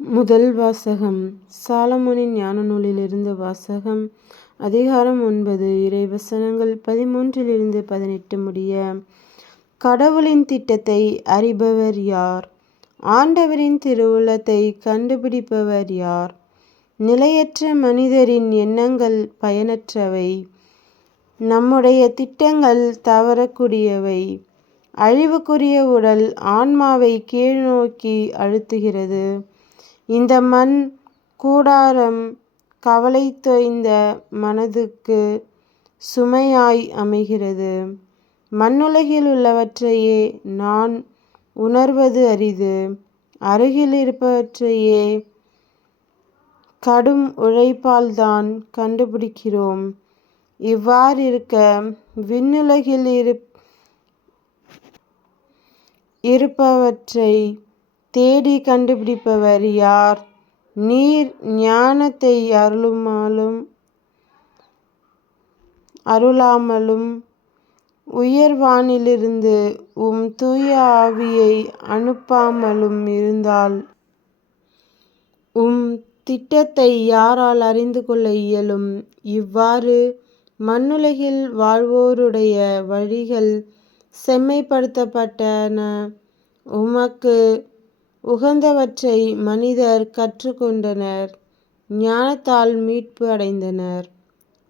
முதல் வாசகம் சாலமோனின் ஞான நூலிலிருந்து வாசகம். அதிகாரம் 9. இறைவசனங்கள் 13-18 முடிய. கடவுளின் திட்டத்தை அறிபவர் யார்? ஆண்டவரின் திருவுளத்தை கண்டுபிடிப்பவர் யார்? நிலையற்ற மனிதரின் எண்ணங்கள் பயனற்றவை. நம்முடைய திட்டங்கள் தவறக்கூடியவை. அழிவுக்குரிய உடல் ஆன்மாவை கீழ்நோக்கி அழுத்துகிறது. இந்த மண் கூடாரம் கவலை தோய்ந்த மனதுக்கு சுமையாய் அமைகிறது. மண்ணுலகில் உள்ளவற்றையே நான் உணர்வது அரிது. அருகில் இருப்பவற்றையே கடும் உழைப்பால்தான் கண்டுபிடிக்கிறோம். இவ்வாறிருக்க விண்ணுலகில் இருப்பவற்றை தேடி கண்டுபிடிப்பவர் யார்? நீர் ஞானத்தை அருளாமலும் உயர்வானிலிருந்து உம் தூய ஆவியை அனுப்பாமலும் இருந்தால் உம் திட்டத்தை யாரால் அறிந்து கொள்ள இயலும்? இவ்வாறு மண்ணுலகில் வாழ்வோருடைய வழிகள் செம்மைப்படுத்தப்பட்டன. உமக்கு உகந்தவற்றை மனிதர் கற்றுக்கொண்டனர். ஞானத்தால் மீட்பு அடைந்தனர்.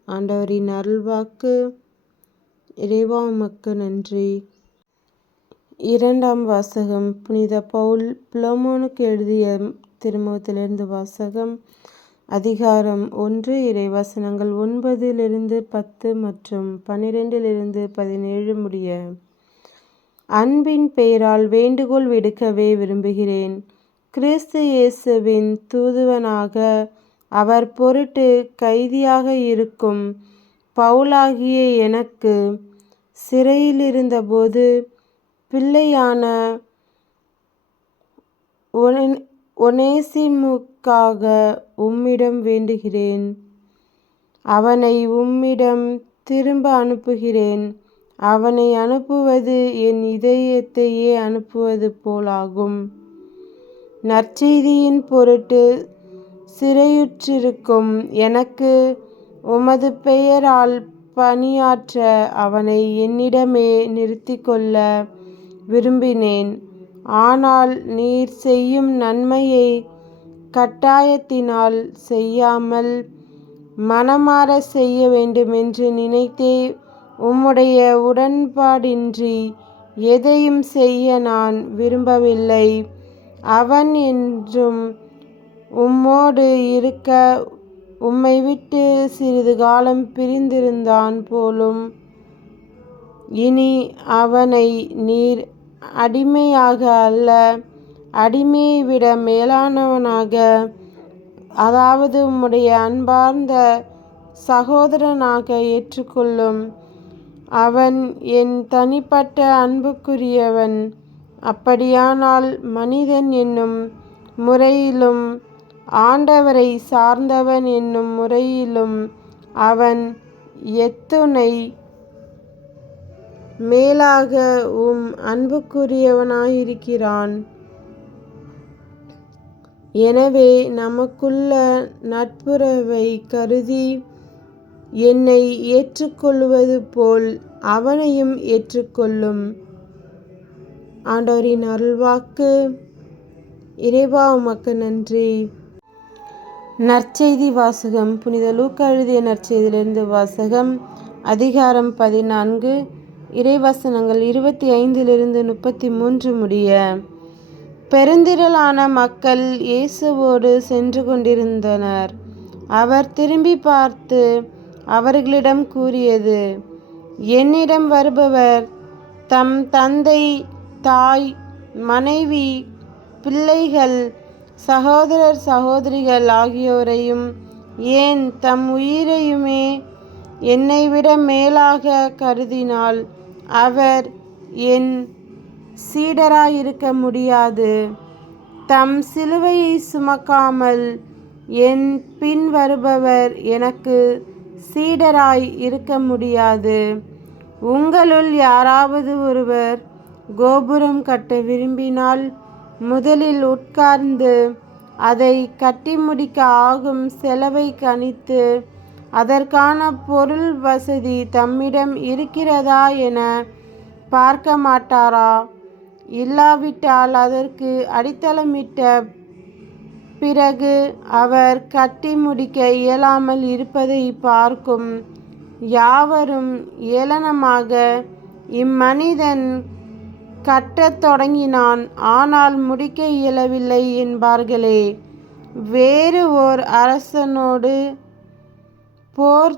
ஆண்டவரின் அருள்வாக்கு. இறைவா உமக்கு நன்றி. இரண்டாம் வாசகம். புனித பவுல் பிலமோனுக்கு எழுதிய திருமுகத்திலிருந்து வாசகம். அதிகாரம் 1. இறைவசனங்கள் 9-10 மற்றும் 12-17 முடிய. அன்பின் பெயரால் வேண்டுகோள் விடுக்கவே விரும்புகிறேன். கிறிஸ்து இயேசுவின் தூதுவனாக அவர் பொருட்டு கைதியாக இருக்கும் பவுலாகிய எனக்கு சிறையிலிருந்தபோது பிள்ளையான ஒனேசிமுக்காக உம்மிடம் வேண்டுகிறேன். அவனை உம்மிடம் திரும்ப அனுப்புகிறேன். அவனை அனுப்புவது என் இதயத்தையே அனுப்புவது போலாகும். நற்செய்தியின் பொருட்டு சிறையுற்றிருக்கும் எனக்கு உமது பெயரால் பணியாற்ற அவனை என்னிடமே நிறுத்திக்கொள்ள விரும்பினேன். ஆனால் நீர் செய்யும் நன்மையை கட்டாயத்தினால் செய்யாமல் மனமாற செய்ய வேண்டுமென்று நினைத்தே உம்முடைய உடன்பாடின்றி எதையும் செய்ய நான் விரும்பவில்லை. அவன் என்றும் உம்மோடு இருக்க உம்மை விட்டு சிறிது காலம் பிரிந்திருந்தான் போலும். இனி அவனை நீர் அடிமையாக அல்ல, அடிமையை விட மேலானவனாக, அதாவது உம்முடைய அன்பார்ந்த சகோதரனாக ஏற்றுக்கொள்ளும். அவன் என் தனிப்பட்ட அன்புக்குரியவன். அப்படியானால் மனிதன் என்னும் முறையிலும் ஆண்டவரை சார்ந்தவன் என்னும் முறையிலும் அவன் எத்துணை மேலாக உம் அன்புக்குரியவனாயிருக்கிறான். எனவே நமக்குள்ள நட்புறவை கருதி என்னை ஏற்றுக்கொள்வது போல் அவனையும் ஏற்றுக்கொள்ளும். ஆண்டவரின் அருள்வாக்கு. இறைவா உமக்கு நன்றி. நற்செய்தி வாசகம். புனித லூக்கா எழுதிய நற்செய்தியிலிருந்து வாசகம். அதிகாரம் 14. இறைவசனங்கள் 25-33 முடிய. பெருந்திரளான மக்கள் இயேசுவோடு சென்று கொண்டிருந்தனர். அவர் திரும்பி பார்த்து அவர்களிடம் கூறியது: என்னிடம் வருபவர் தம் தந்தை, தாய், மனைவி, பிள்ளைகள், சகோதரர் சகோதரிகள் ஆகியோரையும் ஏன் தம் உயிரையுமே என்னைவிட மேலாக கருதினால் அவர் என் சீடராயிருக்க முடியாது. தம் சிலுவையை சுமக்காமல் என் பின் வருபவர் எனக்கு சீடராய் இருக்க முடியாது. உங்களுள் யாராவது ஒருவர் கோபுரம் கட்ட விரும்பினால் முதலில் உட்கார்ந்து அதை கட்டி முடிக்க ஆகும் செலவை கணித்து அதற்கான பொருள் வசதி தம்மிடம் இருக்கிறதா என பார்க்க மாட்டாரா? இல்லாவிட்டால் அதற்கு அடித்தளமிட்ட பிறகு அவர் கட்டி முடிக்க இயலாமல் இருப்பதை பார்க்கும் யாவரும் ஏளனமாக, இம்மனிதன் கட்டத் தொடங்கினான், ஆனால் முடிக்க இயலவில்லை என்பார்களே. வேறு ஓர் அரசனோடு போர்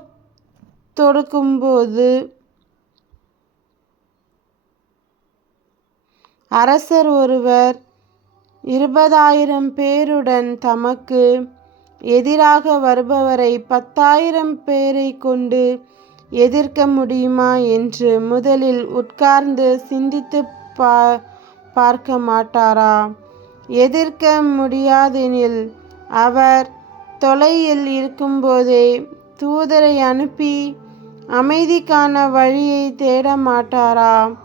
தொடுக்கும்போது அரசர் ஒருவர் 20,000 பேருடன் தமக்கு எதிராக வருபவரை 10,000 பேரைக் கொண்டு எதிர்க்க முடியுமா என்று முதலில் உட்கார்ந்து சிந்தித்துப் பார்க்க மாட்டாரா? எதிர்க்க முடியாதெனில் அவர் தொலையில் இருக்கும்போதே தூதரை அனுப்பி அமைதிக்கான வழியை தேட மாட்டாரா?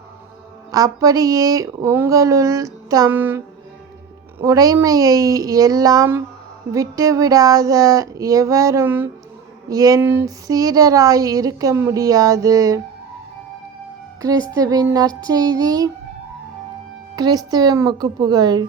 அப்படியே உங்களுள் தம் உடைமையை எல்லாம் விட்டுவிடாத எவரும் என் சீடராய் இருக்க முடியாது. கிறிஸ்துவின் நற்செய்தி. கிறிஸ்துவே உமக்கு புகழ்.